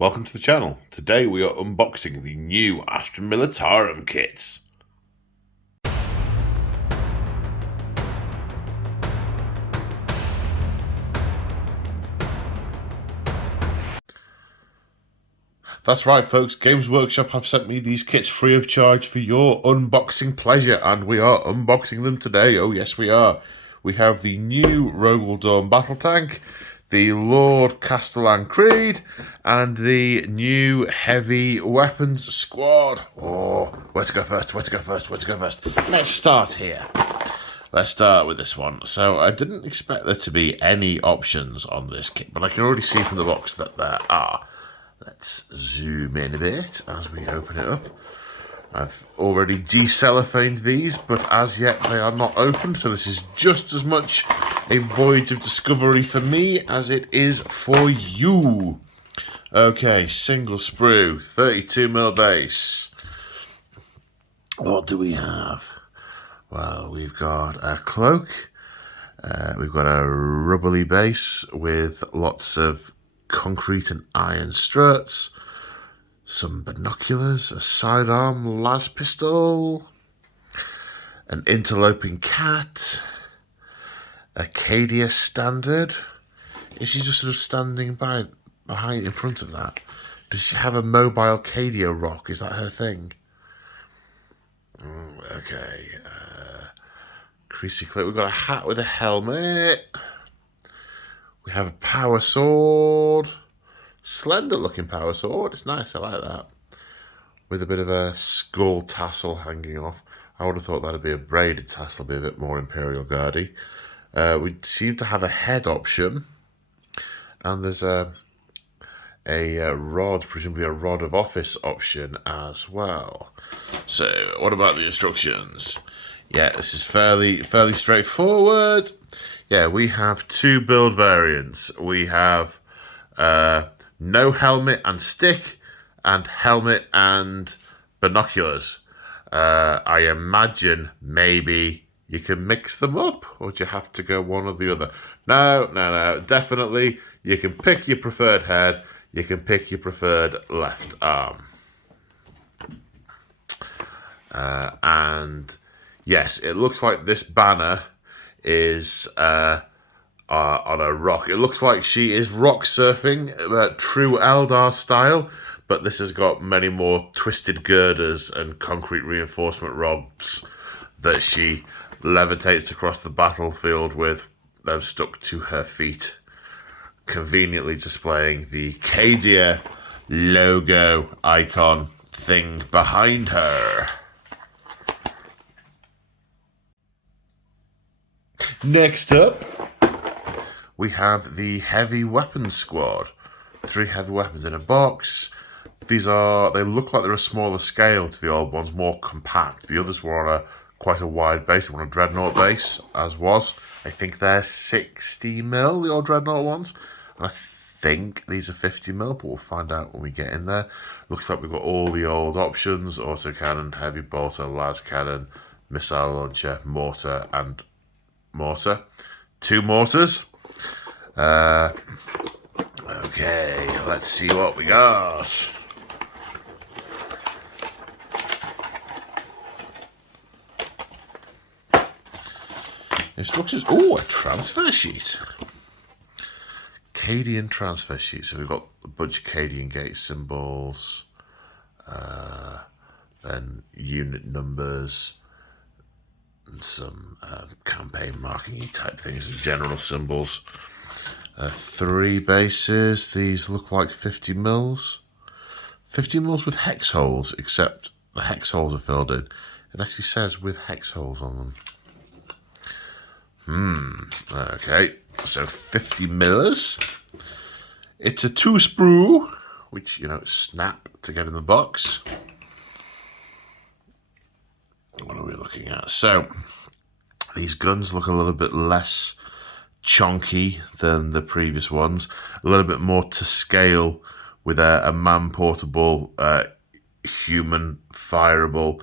Welcome to the channel. Today we are unboxing the new Astra Militarum kits. That's right folks, Games Workshop have sent me these kits free of charge for your unboxing pleasure, and we are unboxing them today. Oh yes we are. We have the new Rogel Dawn Battle Tank, the Lord Castellan Creed, and the new Heavy Weapons Squad. Oh, where to go first? Let's start here. Let's start with this one. So I didn't expect there to be any options on this kit, but I can already see from the box that there are. Let's zoom in a bit as we open it up. I've already decellophaned these, but as yet they are not open, so this is just as much a voyage of discovery for me as it is for you. Okay, single sprue, 32mm base. What do we have? Well, we've got a cloak, we've got a rubbly base with lots of concrete and iron struts, some binoculars, a sidearm las pistol, an interloping cat, Acadia standard. Is she just sort of standing behind in front of that? Does she have a mobile Acadia rock? Is that her thing? Okay. Creasy clip. We've got a hat with a helmet. We have a power sword. Slender looking power sword. It's nice, I like that. With a bit of a skull tassel hanging off. I would have thought that'd be a braided tassel, be a bit more Imperial Guardy. We seem to have a head option. And there's a rod, presumably a rod of office option as well. So, what about the instructions? Yeah, this is fairly straightforward. Yeah, we have two build variants. We have no helmet and stick, and helmet and binoculars. I imagine maybe you can mix them up, or do you have to go one or the other? No, definitely you can pick your preferred head, you can pick your preferred left arm. And yes, it looks like this banner is on a rock. It looks like she is rock surfing, true Eldar style, but this has got many more twisted girders and concrete reinforcement rods that she levitates across the battlefield with, them stuck to her feet, conveniently displaying the Cadia logo icon thing behind her. Next up, we have the Heavy Weapons Squad. 3 heavy weapons in a box. They look like they're a smaller scale to the old ones, more compact. The others were on quite a wide base, on a Dreadnought base, as was. I think they're 60mm, the old Dreadnought ones. And I think these are 50mm, but we'll find out when we get in there. Looks like we've got all the old options: autocannon, heavy bolter, las cannon, missile launcher, mortar, and mortar. 2 mortars. Okay, let's see what we got. Instructions. Oh, a transfer sheet. Cadian transfer sheet. So we've got a bunch of Cadian gate symbols, then unit numbers, and some campaign marking type things and general symbols. 3 bases. These look like 50mm. 50mm with hex holes, except the hex holes are filled in. It actually says with hex holes on them. Okay, so 50mm. It's a 2 sprue, which, snap to get in the box. What are we looking at? So, these guns look a little bit less chonky than the previous ones. A little bit more to scale, with a man-portable, human fireable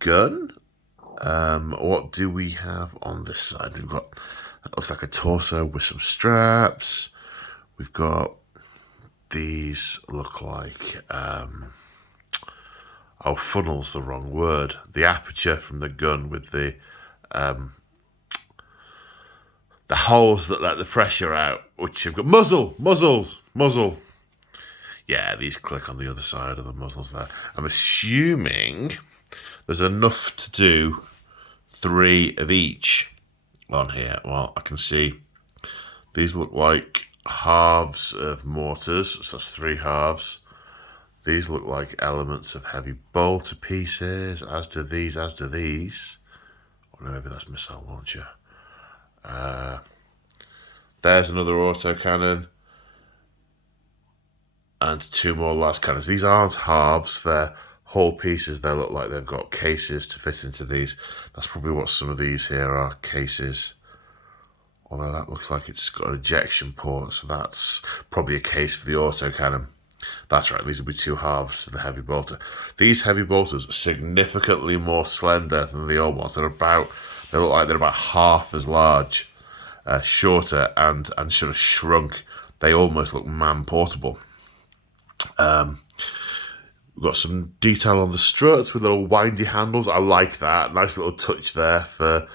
gun. What do we have on this side? We've got, that looks like a torso with some straps. We've got these look like, funnel's the wrong word. The aperture from the gun with the holes that let the pressure out, which have got muzzle. Yeah, these click on the other side of the muzzles there. I'm assuming there's enough to do 3 of each on here. Well, I can see these look like halves of mortars, so that's 3 halves. These look like elements of heavy bolter pieces, as do these. Or maybe that's missile launcher. There's another autocannon. And 2 more las cannons. These aren't halves, they're whole pieces. They look like they've got cases to fit into these. That's probably what some of these here are, cases. Although that looks like it's got an ejection port, so that's probably a case for the autocannon. That's right, these will be 2 halves to the heavy bolter. These heavy bolters are significantly more slender than the old ones. They look like they're about half as large, shorter, and sort of shrunk. They almost look man-portable. We've got some detail on the struts with little windy handles. I like that. Nice little touch there for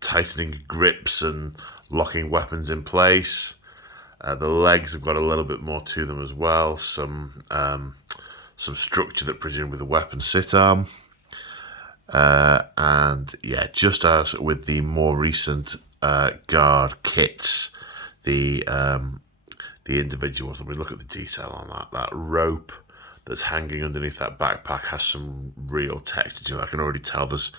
tightening grips and locking weapons in place. The legs have got a little bit more to them as well. Some structure that presumably the weapon sit on. And yeah, just as with the more recent guard kits, the individuals, when we look at the detail on that rope that's hanging underneath that backpack has some real texture to it. I can already tell there's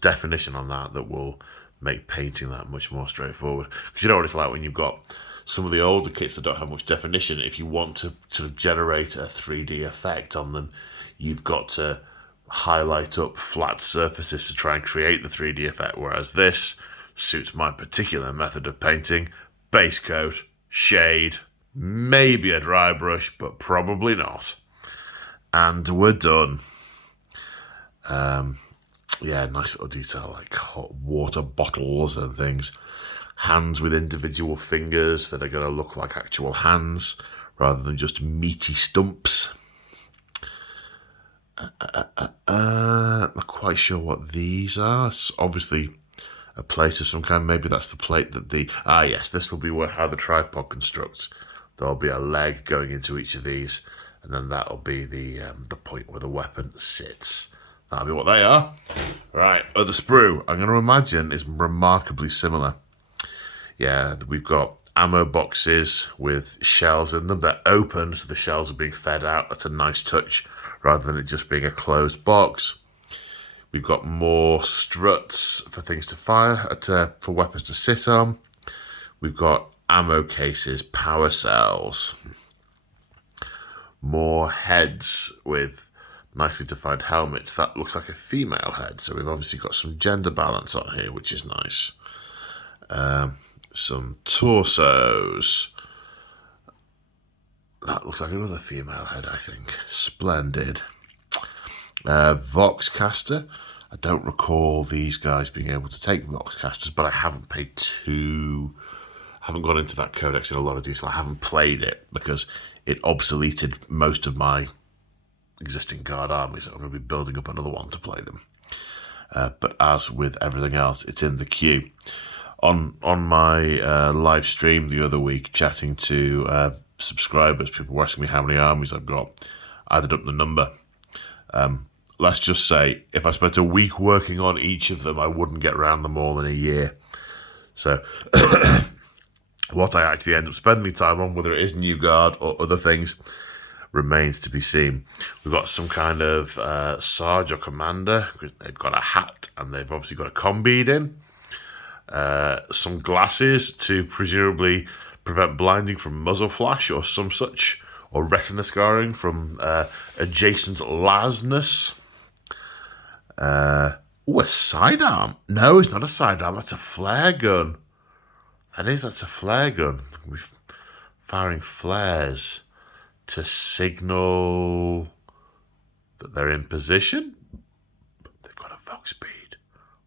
definition on that will make painting that much more straightforward. Because you know what it's like when you've got some of the older kits that don't have much definition. If you want to sort of generate a 3D effect on them, you've got to highlight up flat surfaces to try and create the 3D effect, whereas this suits my particular method of painting. Base coat, shade, maybe a dry brush, but probably not. And we're done. Yeah, nice little detail like hot water bottles and things. Hands with individual fingers that are going to look like actual hands rather than just meaty stumps. Not quite sure what these are. It's obviously a plate of some kind. Maybe that's the plate that yes, this will be how the tripod constructs. There'll be a leg going into each of these, and then that'll be the point where the weapon sits. That'll be what they are. Right, other sprue, I'm going to imagine is remarkably similar. Yeah, we've got ammo boxes with shells in them. They're open, so the shells are being fed out. That's a nice touch, rather than it just being a closed box. We've got more struts for things to fire, for weapons to sit on. We've got ammo cases, power cells, more heads with nicely defined helmets. That looks like a female head, so we've obviously got some gender balance on here, which is nice. Some torsos. That looks like another female head, I think. Splendid. Voxcaster. I don't recall these guys being able to take Voxcasters, but I haven't gone into that codex in a lot of detail. I haven't played it because it obsoleted most of my existing guard armies. I'm going to be building up another one to play them. But as with everything else, it's in the queue. On my live stream the other week, chatting to subscribers, people were asking me how many armies I've got. I added up the number. Let's just say, if I spent a week working on each of them, I wouldn't get around them all in a year. So, what I actually end up spending time on, whether it is New Guard or other things, remains to be seen. We've got some kind of Sarge or Commander. They've got a hat, and they've obviously got a combead in. Some glasses to presumably prevent blinding from muzzle flash or some such, or retina scarring from adjacent lasness. A sidearm. No, it's not a sidearm. That's a flare gun. That's a flare gun. We're firing flares to signal that they're in position. They've got a Vox speed.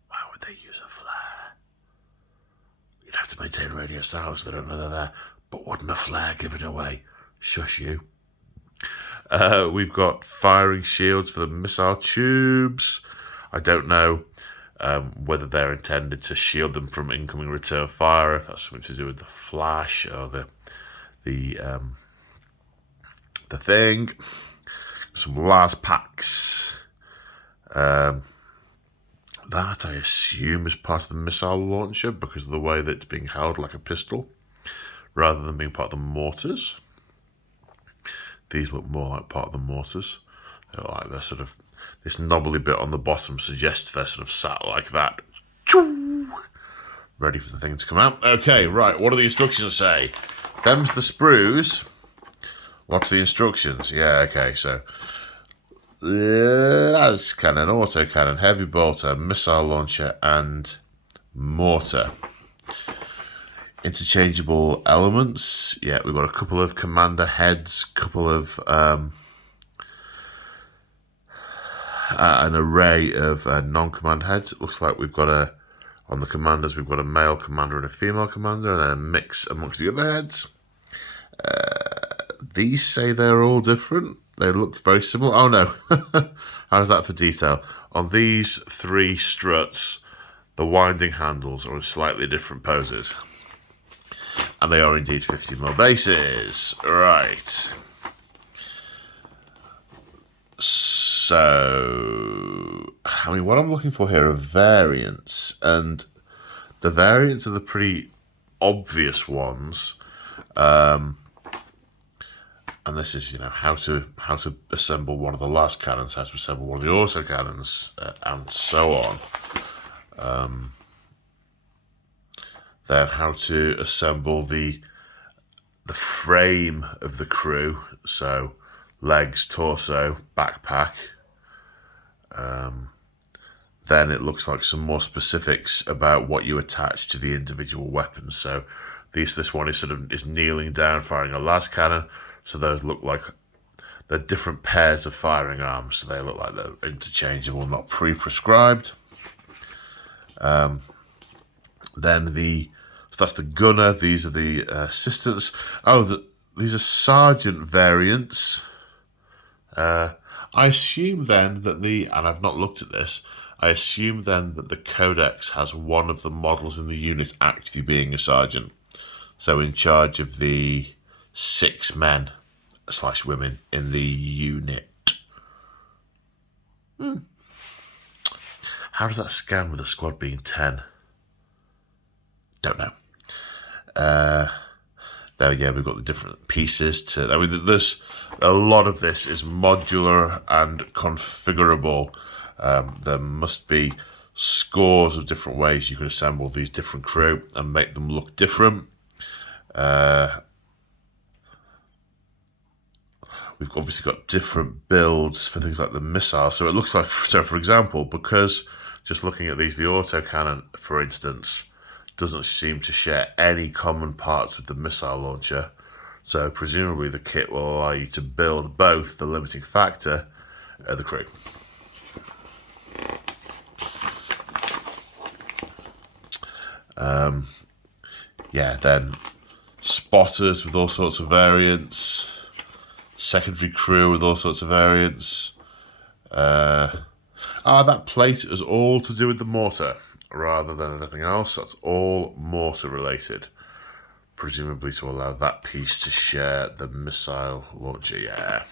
Why would they use a flare? You'd have to maintain radio silence so they don't know they're there. But wouldn't a flare give it away? Shush you. We've got firing shields for the missile tubes. I don't know whether they're intended to shield them from incoming return fire, if that's something to do with the flash or the thing. Some last packs. That I assume is part of the missile launcher because of the way that it's being held like a pistol, rather than being part of the mortars. These look more like part of the mortars. They're sort of, this knobbly bit on the bottom suggests they're sort of sat like that. Ready for the thing to come out. Okay, right, what do the instructions say? Them's the sprues. What's the instructions? Yeah, okay, so las cannon, autocannon, heavy bolter, missile launcher, and mortar. Interchangeable elements. Yeah, we've got a couple of commander heads, couple of an array of non-command heads. It looks like we've got on the commanders, we've got a male commander and a female commander, and then a mix amongst the other heads. These say they're all different. They look very similar. Oh no, how's that for detail? On these three struts, the winding handles are in slightly different poses. And they are indeed 50mm bases. Right. So, I mean, what I'm looking for here are variants. And the variants are the pretty obvious ones. And this is, how to assemble one of the last cannons, how to assemble one of the auto cannons, and so on. Then how to assemble the frame of the crew, so legs, torso, backpack. Then it looks like some more specifics about what you attach to the individual weapons. So this one is kneeling down, firing a las cannon. So those look like they're different pairs of firing arms. So they look like they're interchangeable, not pre-prescribed. Then so that's the gunner. These are the assistants. Oh, these are sergeant variants. I assume then that and I've not looked at this, I assume then that the codex has one of the models in the unit actually being a sergeant. So in charge of the 6 men / women in the unit. How does that scan with a squad being 10? Don't know. There, yeah, we've got the different pieces to. I mean, there's a lot of this is modular and configurable. There must be scores of different ways you can assemble these different crew and make them look different. We've obviously got different builds for things like the missile. So it looks like, for example, because just looking at these, the autocannon, for instance, doesn't seem to share any common parts with the missile launcher. So presumably the kit will allow you to build both, the limiting factor, the crew. Yeah, then spotters with all sorts of variants, secondary crew with all sorts of variants. That plate is all to do with the mortar rather than anything else. That's all mortar related, presumably to allow that piece to share the missile launcher. Yeah.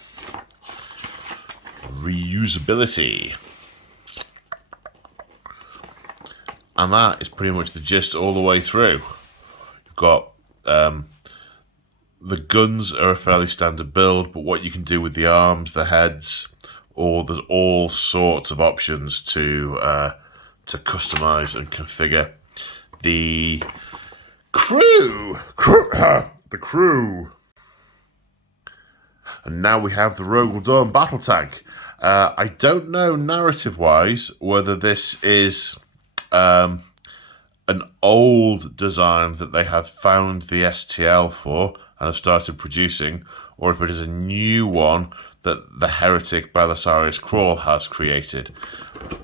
Reusability. And that is pretty much the gist all the way through. You've got the guns are a fairly standard build, but what you can do with the arms, the heads, there's all sorts of options to customize and configure. The crew. And now we have the Rogel Dawn battle tank. I don't know narrative-wise whether this is an old design that they have found the STL for and have started producing, or if it is a new one that the heretic Belisarius Crawl has created.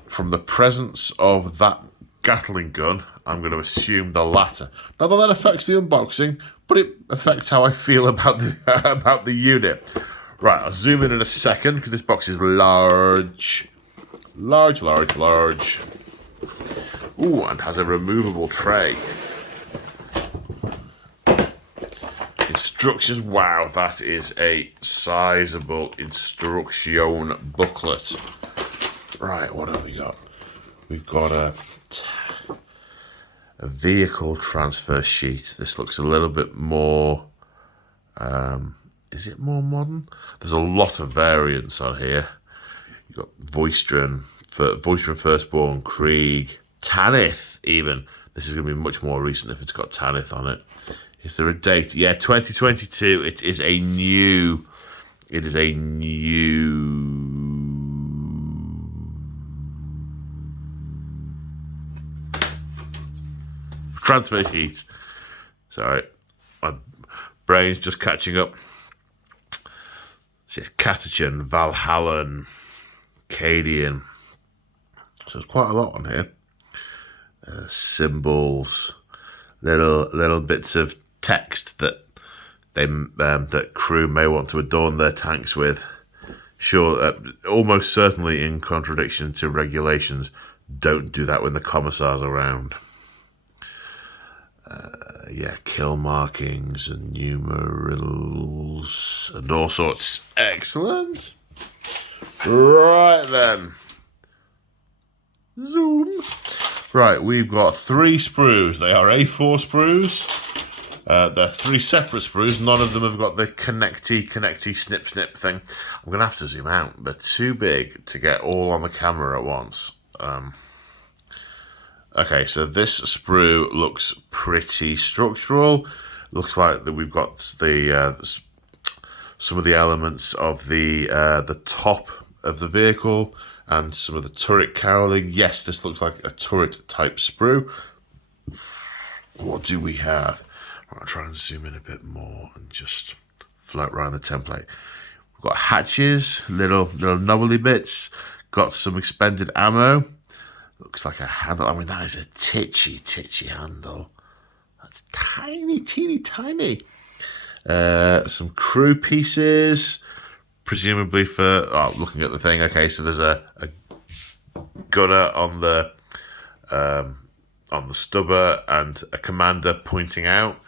From the presence of that Gatling gun, I'm going to assume the latter. Not that that affects the unboxing, but it affects how I feel about the about the unit. Right, I'll zoom in a second because this box is large. Large. Ooh, and has a removable tray. Instructions. Wow, that is a sizable instruction booklet. Right, what have we got? We've got a vehicle transfer sheet. This looks a little bit more... is it more modern? There's a lot of variants on here. You've got Voistron Firstborn, Krieg, Tanith even. This is going to be much more recent if it's got Tanith on it. Is there a date? Yeah, 2022. It is a new transfer sheet. Sorry, my brain's just catching up. So Catachan, Valhallan, Cadian. So there's quite a lot on here. Symbols, little bits of text that that crew may want to adorn their tanks with. Sure, almost certainly in contradiction to regulations. Don't do that when the commissar's around. Yeah, kill markings and numerals and all sorts. Excellent. Right then. Zoom. Right, we've got 3 sprues. They are A4 sprues. They're 3 separate sprues. None of them have got the connecty, snip thing. I'm going to have to zoom out. They're too big to get all on the camera at once. Okay, so this sprue looks pretty structural. Looks like that we've got the some of the elements of the top of the vehicle and some of the turret caroling. Yes, this looks like a turret type sprue. What do we have? I'll try and zoom in a bit more and just float around the template. We've got hatches, little knobbly bits. Got some expended ammo. Looks like a handle. I mean, that is a titchy handle. That's teeny tiny. Some crew pieces, presumably for looking at the thing. Okay, so there's a gunner on the stubber and a commander pointing out.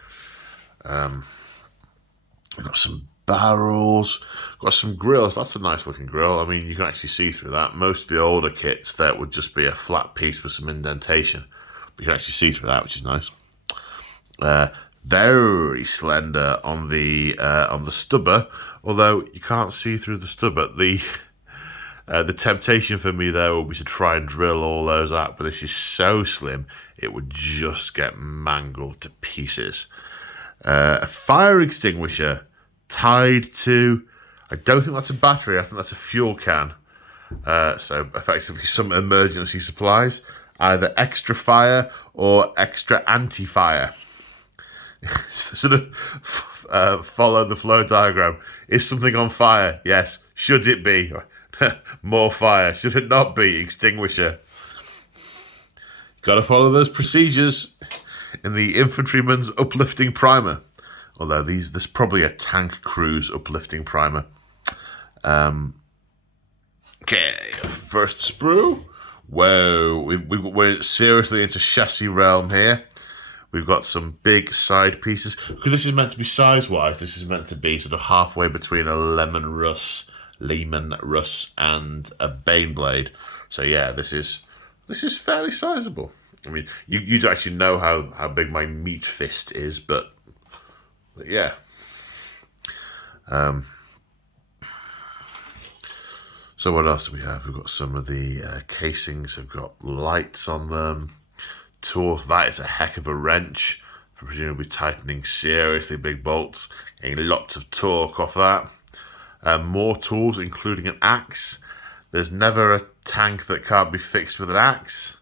We've got some barrels, got some grills. That's a nice looking grill. I mean, you can actually see through that. Most of the older kits, that would just be a flat piece with some indentation, but you can actually see through that, which is nice. Very slender on the stubber, although you can't see through the stubber. The temptation for me there would be to try and drill all those out, but this is so slim it would just get mangled to pieces. A fire extinguisher tied to, I don't think that's a battery, I think that's a fuel can. So effectively some emergency supplies, either extra fire or extra anti-fire. Sort of follow the flow diagram. Is something on fire? Yes. Should it be? More fire. Should it not be? Extinguisher. Got to follow those procedures in the infantryman's uplifting primer. Although there's probably a tank crew's uplifting primer. Okay, first sprue. Whoa, we're seriously into chassis realm here. We've got some big side pieces. Because this is meant to be size-wise, this is meant to be sort of halfway between a Lehman Russ and a Baneblade. So yeah, this is fairly sizable. I mean, you'd actually know how big my meat fist is, but yeah. So what else do we have? We've got some of the casings have got lights on them. Tools, that is a heck of a wrench for presumably tightening seriously big bolts. Getting lots of torque off that. More tools, including an axe. There's never a tank that can't be fixed with an axe.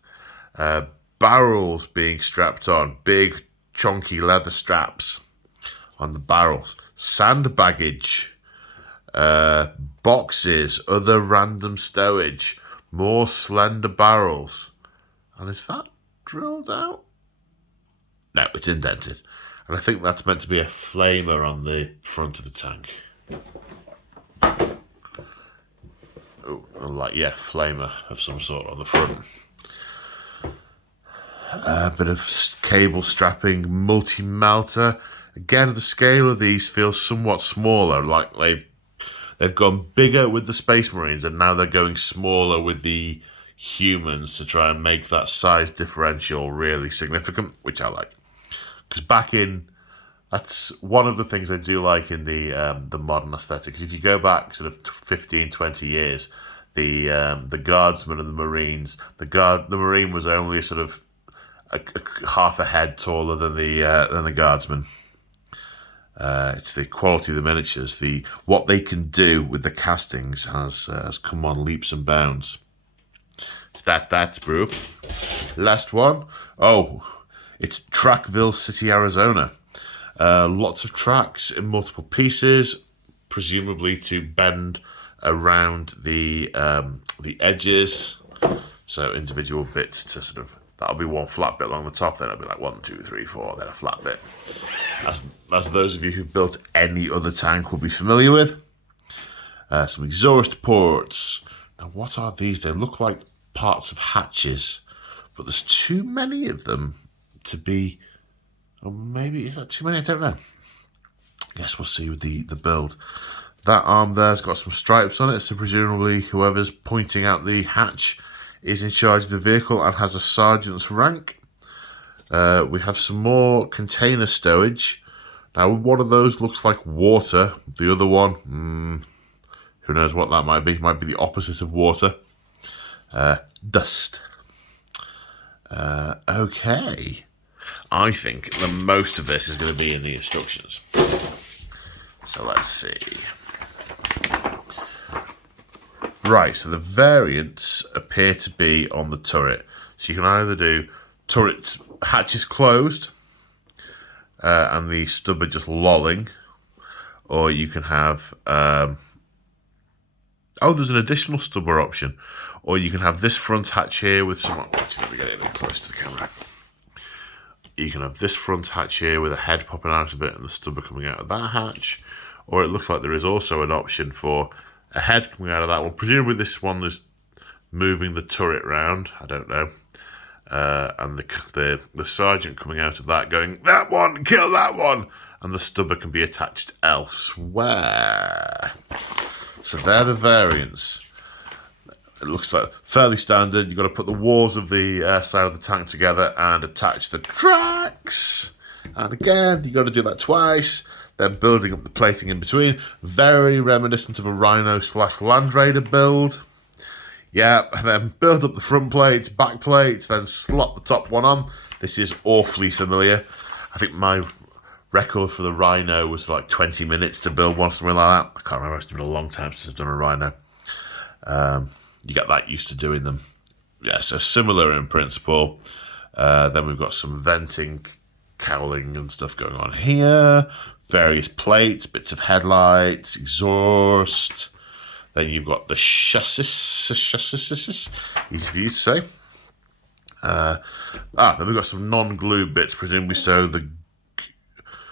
Barrels being strapped on. Big, chunky leather straps on the barrels. Sand baggage. Boxes. Other random stowage. More slender barrels. And is that drilled out? No, it's indented. I And I think that's meant to be a flamer on the front of the tank. Oh, like, yeah, flamer of some sort on the front. A bit of cable strapping, multi-melter. Again, the scale of these feels somewhat smaller, like they've gone bigger with the Space Marines and now they're going smaller with the humans to try and make that size differential really significant, which I like. Because that's one of the things I do like in the modern aesthetic. If you go back sort of 15, 20 years, the Guardsmen and the Marines, the Marine was only a sort of a half a head taller than the Guardsman. It's the quality of the miniatures, what they can do with the castings has come on leaps and bounds. That's bro. Last one. Oh, it's Trackville City, Arizona. Lots of tracks in multiple pieces, presumably to bend around the edges. So individual bits to sort of, that'll be one flat bit along the top, then it'll be like 1, 2, 3, 4, then a flat bit. As those of you who've built any other tank will be familiar with. Some exhaust ports. Now what are these? They look like parts of hatches, but there's too many of them to be, or maybe is that too many? I don't know. I guess we'll see with the build. That arm there's got some stripes on it, so presumably whoever's pointing out the hatch is in charge of the vehicle and has a sergeant's rank. We have some more container stowage. Now, one of those looks like water. The other one, who knows what that might be. Might be the opposite of water. Dust. Okay. I think the most of this is going to be in the instructions. So let's see. Right, so the variants appear to be on the turret. So you can either do turret hatches closed and the stubber just lolling, or you can have there's an additional stubber option, or you can have this front hatch here with some. Actually, let me get it a bit close to the camera. You can have this front hatch here with a head popping out of it and the stubber coming out of that hatch, or it looks like there is also an option for a head coming out of that one. Presumably this one is moving the turret round. I don't know. And the sergeant coming out of that going, that one, kill that one. And the stubber can be attached elsewhere. So they're the variants. It looks like fairly standard. You've got to put the walls of the side of the tank together and attach the tracks. And again, you've got to do that twice. Then building up the plating in between. Very reminiscent of a Rhino / Land Raider build. Yeah, and then build up the front plates, back plates, then slot the top one on. This is awfully familiar. I think my record for the Rhino was like 20 minutes to build one, something like that. I can't remember, it's been a long time since I've done a Rhino. You get that used to doing them. Yeah, so similar in principle. Then we've got some venting, cowling and stuff going on here. Various plates, bits of headlights, exhaust. Then you've got the chassis, easy for you to say. Then we've got some non-glue bits, presumably so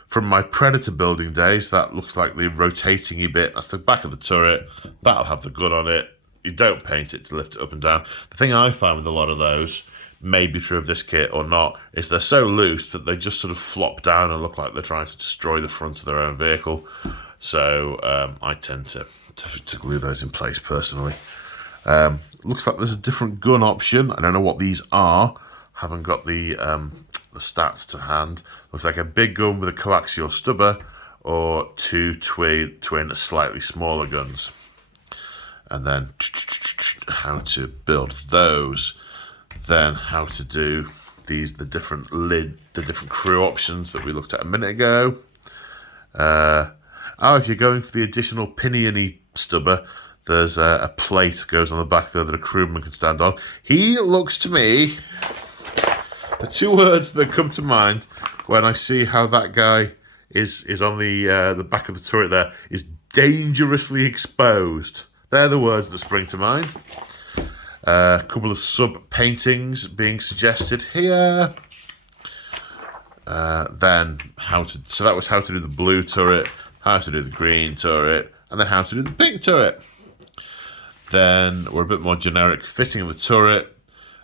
from my Predator building days, that looks like the rotating-y bit. That's the back of the turret. That'll have the gun on it. You don't paint it to lift it up and down. The thing I find with a lot of those, maybe true of this kit or not, is they're so loose that they just sort of flop down and look like they're trying to destroy the front of their own vehicle. So I tend to glue those in place personally. Looks like there's a different gun option. I don't know what these are. Haven't got the stats to hand. Looks like a big gun with a coaxial stubber, or two twin slightly smaller guns. And then how to build those. Then how to do the different crew options that we looked at a minute ago. If you're going for the additional piniony stubber, there's a plate that goes on the back there that a crewman can stand on. He looks to me, the two words that come to mind when I see how that guy is on the back of the turret there is dangerously exposed. They're the words that spring to mind. A couple of sub paintings being suggested here. Then so that was how to do the blue turret, how to do the green turret, and then how to do the pink turret. Then we're a bit more generic, fitting of the turret,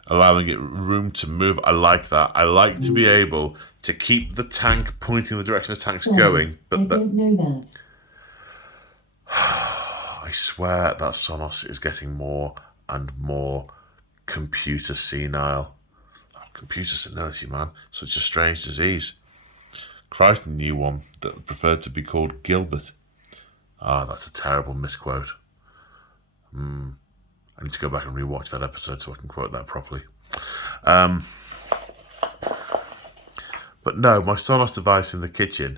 allowing it room to move. I like that. I like to be able to keep the tank pointing the direction the tank's going. But I don't know that. I swear that Sonos is getting more and more computer senile. Oh, computer senility, man. Such a strange disease. Crichton knew one that preferred to be called Gilbert. Ah, that's a terrible misquote. I need to go back and rewatch that episode so I can quote that properly. But no, my Sonos device in the kitchen,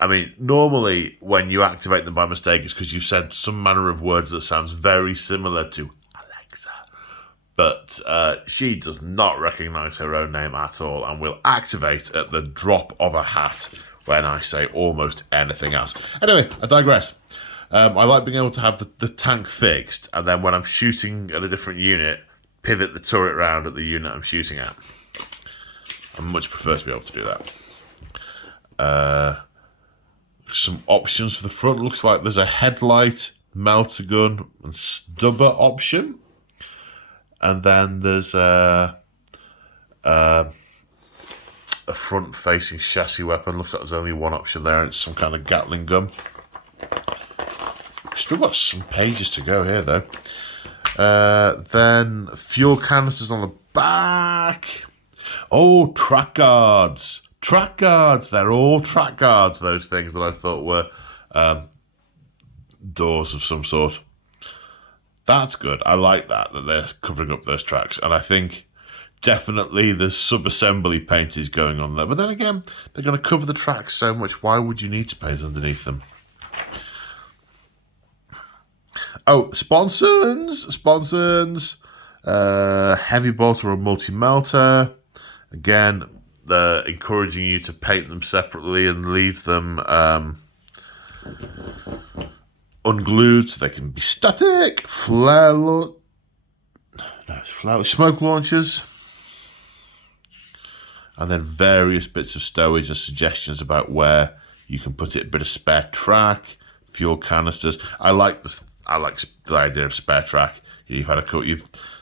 I mean, normally when you activate them by mistake, it's because you said some manner of words that sounds very similar to Alexa. But she does not recognise her own name at all and will activate at the drop of a hat when I say almost anything else. Anyway, I digress. I like being able to have the tank fixed, and then when I'm shooting at a different unit, pivot the turret round at the unit I'm shooting at. I much prefer to be able to do that. Some options for the front. Looks like there's a headlight, melter gun, and stubber option. And then there's a front-facing chassis weapon. Looks like there's only one option there. It's some kind of Gatling gun. Still got some pages to go here, though. Then fuel canisters on the back. Oh, track guards. Track guards. They're all track guards, those things that I thought were doors of some sort. That's good. I like that they're covering up those tracks. And I think definitely the sub-assembly paint is going on there. But then again, they're going to cover the tracks so much. Why would you need to paint underneath them? Oh, sponsons. Heavy bolter or multi-melter. Again, they're encouraging you to paint them separately and leave them unglued so they can be static. Smoke launchers. And then various bits of stowage and suggestions about where you can put it. A bit of spare track, fuel canisters. I like the idea of spare track.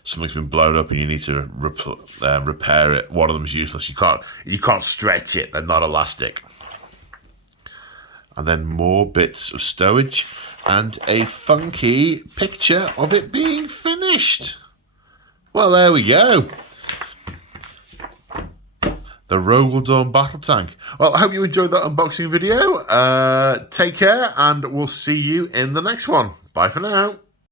Something's been blown up and you need to repair it. One of them's useless. You can't stretch it. They're not elastic. And then more bits of stowage and a funky picture of it being finished. Well, there we go. The Rogaldorn battle tank. Well, I hope you enjoyed that unboxing video. Take care, and we'll see you in the next one. Bye for now.